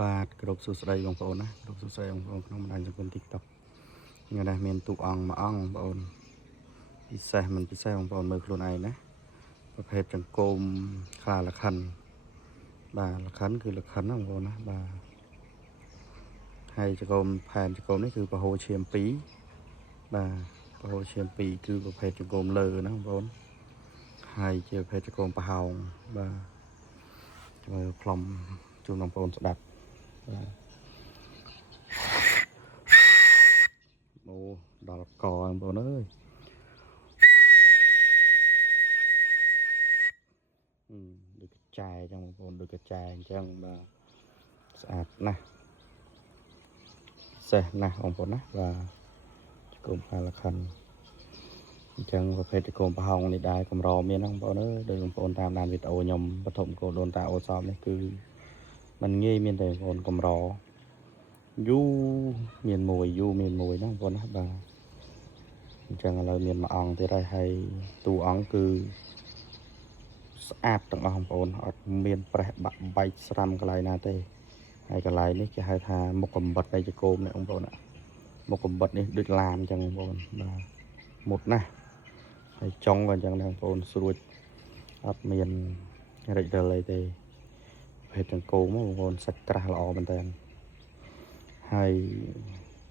បាទគ្រប់សួស្តីបងប្អូនណាគ្រប់សួស្តីបងប្អូនក្នុងបណ្ដាញសង្គម TikTok ថ្ងៃនេះមានទូអង្គមួយអង្គបងប្អូនពិសេសមិនពិសេសបងប្អូនមើលខ្លួនឯងណាប្រភេទចង្កូមខ្លាលខិនបាទលខិនគឺលខិនណាបងប្អូនណាបាទហើយចង្កូមផែនចង្កូមនេះគឺពហុឈាម2បាទពហុឈាម2គឺប្រភេទចង្កូមលើណាបងប្អូនហើយជាប្រភេទចង្កូមប្រហោងបាទមើលផ្លុំជូនបងប្អូនស្ដាប់បាទអូដល់កបងប្អូនអើយដូចកញ្ចែអញ្ចឹងបងប្អូនដូចកញ្ចែអញ្ចឹងបាទស្អាតណាស់ពិសេសណាស់បងប្អូនណាបាទចង្កូមផាលខិនអញ្ចឹងប្រភេទចង្កូមប្រហោងនេះដែរកម្រមានណាបងប្អូនអើយដូចបងប្អូនតាមដានវីដេអូខ្ញុំបឋមកោដូនតាអូសោមនេះគឺมันងាយមានតែបងប្អូនកម្រយូមានមួយណាបងប្អូនណាបាទអញ្ចឹងឥឡូវមានមួយអង្គទៀតហើយតួអង្គគឺស្អាតទាំងអស់បងប្អូនអត់មានប្រេះបាក់បែកស្រាំកន្លែងណាទេហើយកន្លែងនេះគេហៅថាមុខកំបិតនៃចង្កូមនេះបងប្អូនមុខកំបិតនេះដូចឡានអញ្ចឹងបងប្អូនបាទមុតណាស់ហើយចុងក៏អញ្ចឹងដែរបងប្អូនស្រួចអត់មានរិចរិលអីទេភេទចង្កូមបងប្អូនសាច់ក្រាស់ល្អមែនតើហើយ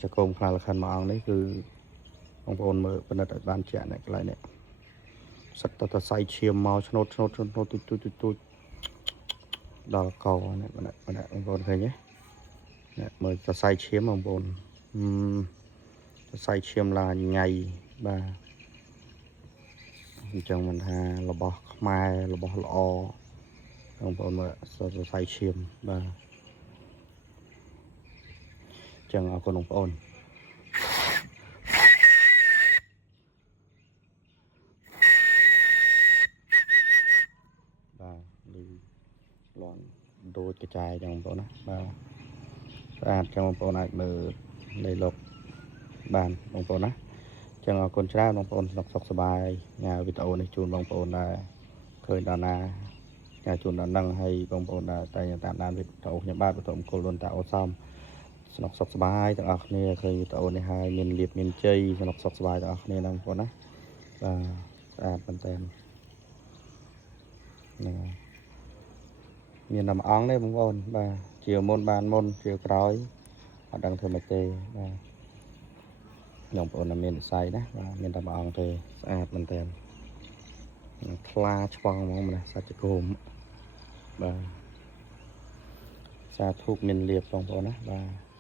ចង្កូមខ្លាលខិនមួយអង្គនេះគឺបងប្អូនមើលពិនិត្យឲ្យបានជាក់នេះកន្លែងនេះសិតតសៃឈាមមកឆ្នោតទូចដល់កនេះបងប្អូនឃើញទេមើលសរសៃឈាមបងប្អូនសរសៃឈាមឡើងញ៉ៃបាទអញ្ចឹងមិនថារបស់ខ្មែររបស់ល្អបងប្អូនមើលសរសៃឈាមបាទអញ្ចឹងអរគុណបងប្អូនបាទលឺលាន់ដូចកញ្ចែអញ្ចឹងបងប្អូនណាបាទស្អាតចឹងបងប្អូនអាចមើលលេខលោកបានបងប្អូនណាចឹងអរគុណច្រើនបងប្អូនសុខសប្បាយញ៉ាវីដេអូនេះជូនបងប្អូនដែរឃើញដល់ណាញ៉ាជូនដល់នឹងហើយបងប្អូនដែរតែតាមដានវីដេអូខ្ញុំបាទបន្តអង្គុលដូនតាអូសំសុខសប្បាយទាំងអស់គ្នាឃើញវីដេអូនេះហើយមានលៀបមានជ័យសុខសប្បាយទាំងអស់គ្នាណាបងប្អូនណាបាទស្អាតមែនតើហ្នឹងហើយមានតែមួយអង្គទេបងប្អូនបាទជាមុនបានមុនជាក្រោយអត់ដឹងធ្វើម៉េចទេបាទបងប្អូនមានវិស័យណាបាទមានតែមួយអង្គទេស្អាតមែនតើថ្លាឆ្វង់ហ្មងម្លេះសាច់ចង្កូមបាទសាធុមានលៀបបងប្អូនណាបាទ